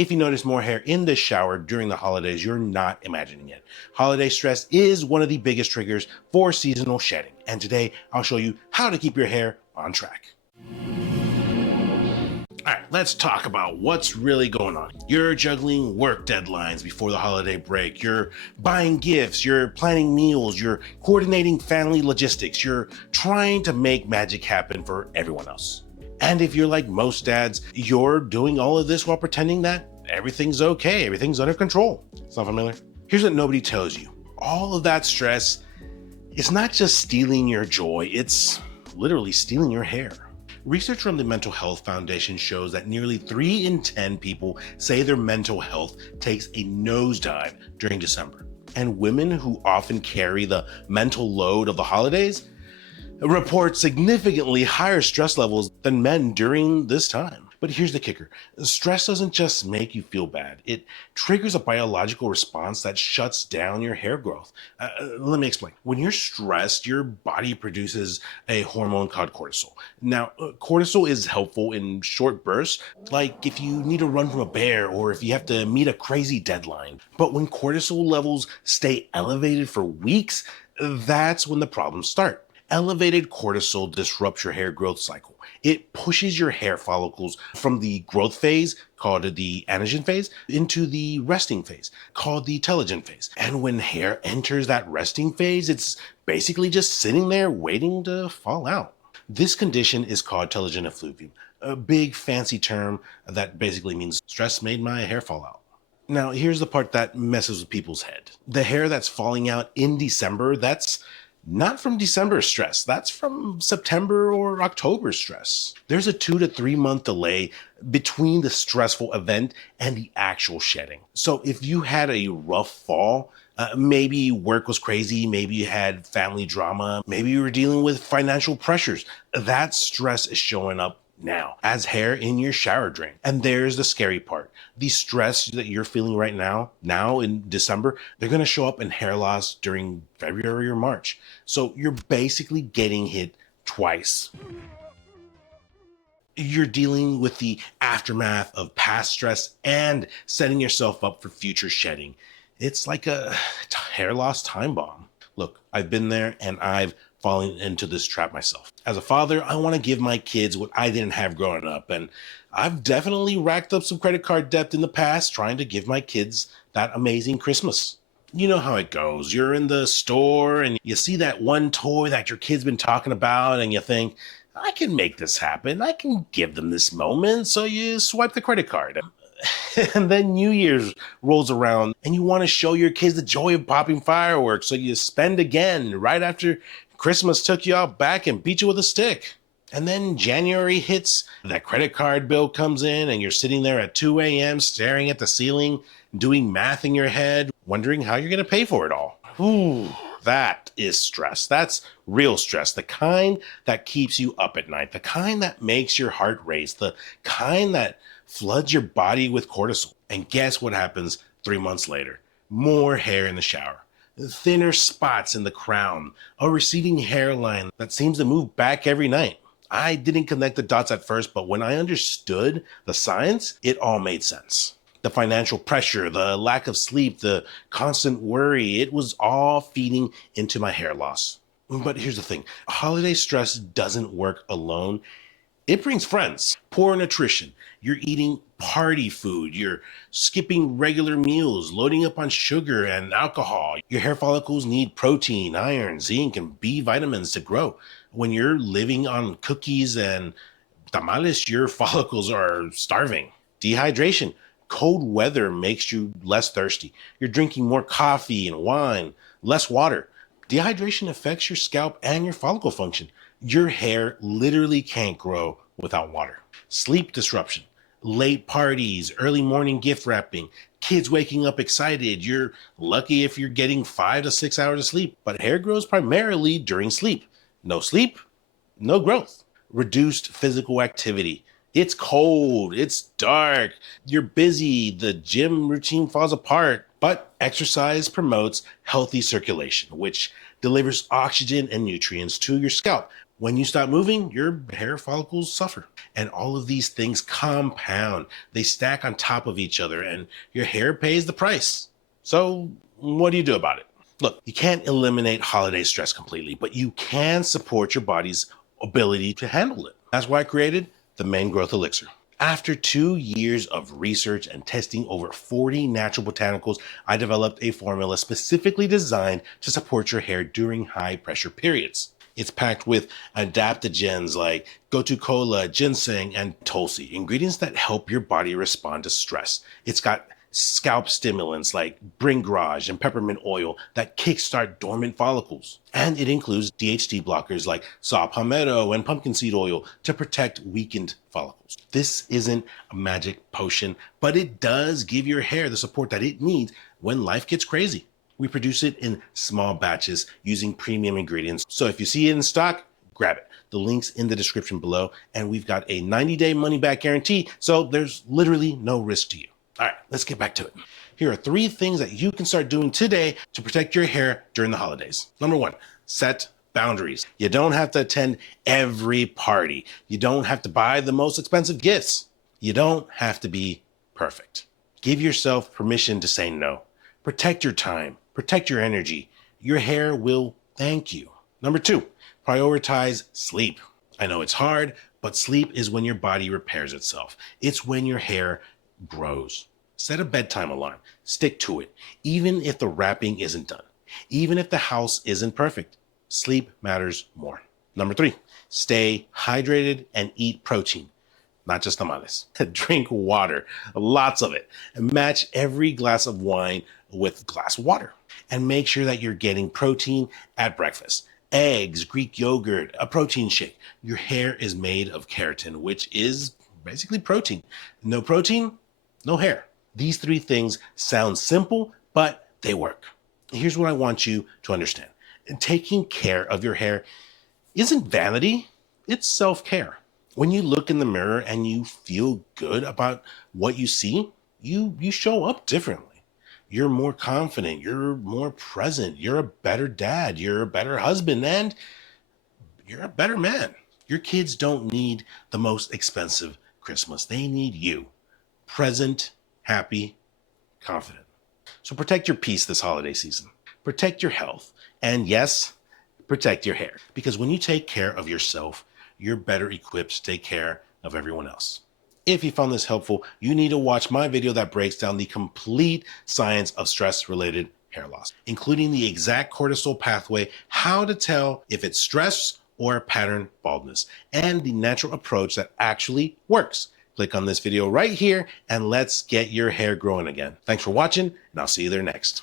If you notice more hair in the shower during the holidays, you're not imagining it. Holiday stress is one of the biggest triggers for seasonal shedding, and today I'll show you how to keep your hair on track. All right, let's talk about what's really going on. You're juggling work deadlines before the holiday break. You're buying gifts. You're planning meals. You're coordinating family logistics. You're trying to make magic happen for everyone else. And if you're like most dads, you're doing all of this while pretending that everything's okay, everything's under control. Sound familiar? Here's what nobody tells you. All of that stress is not just stealing your joy, it's literally stealing your hair. Research from the Mental Health Foundation shows that nearly 3 in 10 people say their mental health takes a nosedive during December. And women who often carry the mental load of the holidays report significantly higher stress levels than men during this time. But here's the kicker. Stress doesn't just make you feel bad. It triggers a biological response that shuts down your hair growth. Let me explain. When you're stressed, your body produces a hormone called cortisol. Now, cortisol is helpful in short bursts, like if you need to run from a bear or if you have to meet a crazy deadline. But when cortisol levels stay elevated for weeks, that's when the problems start. Elevated cortisol disrupts your hair growth cycle. It pushes your hair follicles from the growth phase, called the anagen phase, into the resting phase, called the telogen phase. And when hair enters that resting phase, it's basically just sitting there waiting to fall out. This condition is called telogen effluvium, a big fancy term that basically means stress made my hair fall out. Now, here's the part that messes with people's head. The hair that's falling out in December, that's not from December stress, that's from September or October stress. There's a 2 to 3 month delay between the stressful event and the actual shedding. So if you had a rough fall, maybe work was crazy, maybe you had family drama, maybe you were dealing with financial pressures, that stress is showing up now as hair in your shower drain. And there's the scary part. The stress that you're feeling right now in December, they're going to show up in hair loss during February or March. So you're basically getting hit twice. You're dealing with the aftermath of past stress and setting yourself up for future shedding. It's like a hair loss time bomb. Look, I've been there and I've falling into this trap myself. As a father, I want to give my kids what I didn't have growing up, and I've definitely racked up some credit card debt in the past trying to give my kids that amazing Christmas. You know how it goes. You're in the store and you see that one toy that your kid's been talking about and you think, I can make this happen. I can give them this moment. So you swipe the credit card. And then New Year's rolls around and you want to show your kids the joy of popping fireworks. So you spend again right after Christmas took you out back and beat you with a stick. And then January hits, that credit card bill comes in and you're sitting there at 2 a.m. staring at the ceiling, doing math in your head, wondering how you're going to pay for it all. Ooh, that is stress. That's real stress. The kind that keeps you up at night, the kind that makes your heart race, the kind that floods your body with cortisol. And guess what happens 3 months later? More hair in the shower. Thinner spots in the crown, a receding hairline that seems to move back every night. I didn't connect the dots at first, but when I understood the science, it all made sense. The financial pressure, the lack of sleep, the constant worry, it was all feeding into my hair loss. But here's the thing, holiday stress doesn't work alone. It brings friends. Poor nutrition. You're eating party food. You're skipping regular meals, loading up on sugar and alcohol. Your hair follicles need protein, iron, zinc, and B vitamins to grow. When you're living on cookies and tamales, your follicles are starving. Dehydration. Cold weather makes you less thirsty. You're drinking more coffee and wine, less water. Dehydration affects your scalp and your follicle function. Your hair literally can't grow without water. Sleep disruption, late parties, early morning gift wrapping, kids waking up excited. You're lucky if you're getting 5 to 6 hours of sleep, but hair grows primarily during sleep. No sleep, no growth. Reduced physical activity. It's cold, it's dark, you're busy, the gym routine falls apart, but exercise promotes healthy circulation, which delivers oxygen and nutrients to your scalp. When you stop moving, your hair follicles suffer. And all of these things compound. They stack on top of each other and your hair pays the price. So what do you do about it? Look, you can't eliminate holiday stress completely, but you can support your body's ability to handle it. That's why I created the Mane Growth Elixir. After 2 years of research and testing over 40 natural botanicals, I developed a formula specifically designed to support your hair during high pressure periods. It's packed with adaptogens like gotu kola, ginseng, and tulsi, ingredients that help your body respond to stress. It's got scalp stimulants like bringrage and peppermint oil that kickstart dormant follicles. And it includes DHT blockers like saw palmetto and pumpkin seed oil to protect weakened follicles. This isn't a magic potion, but it does give your hair the support that it needs when life gets crazy. We produce it in small batches using premium ingredients. So if you see it in stock, grab it. The link's in the description below, and we've got a 90-day money-back guarantee, so there's literally no risk to you. All right, let's get back to it. Here are 3 things that you can start doing today to protect your hair during the holidays. Number 1, set boundaries. You don't have to attend every party. You don't have to buy the most expensive gifts. You don't have to be perfect. Give yourself permission to say no. Protect your time. Protect your energy. Your hair will thank you. Number 2, prioritize sleep. I know it's hard, but sleep is when your body repairs itself. It's when your hair grows. Set a bedtime alarm. Stick to it. Even if the wrapping isn't done. Even if the house isn't perfect. Sleep matters more. Number 3, stay hydrated and eat protein. Not just tamales. Drink water. Lots of it. And match every glass of wine with a glass of water. And make sure that you're getting protein at breakfast. Eggs, Greek yogurt, a protein shake. Your hair is made of keratin, which is basically protein. No protein, no hair. These 3 things sound simple, but they work. Here's what I want you to understand. Taking care of your hair isn't vanity, it's self-care. When you look in the mirror and you feel good about what you see, you show up differently. You're more confident, you're more present, you're a better dad, you're a better husband, and you're a better man. Your kids don't need the most expensive Christmas. They need you. Present, happy, confident. So protect your peace this holiday season. Protect your health. And yes, protect your hair. Because when you take care of yourself, you're better equipped to take care of everyone else. If you found this helpful, you need to watch my video that breaks down the complete science of stress-related hair loss, including the exact cortisol pathway, how to tell if it's stress or pattern baldness, and the natural approach that actually works. Click on this video right here and let's get your hair growing again. Thanks for watching, and I'll see you there next.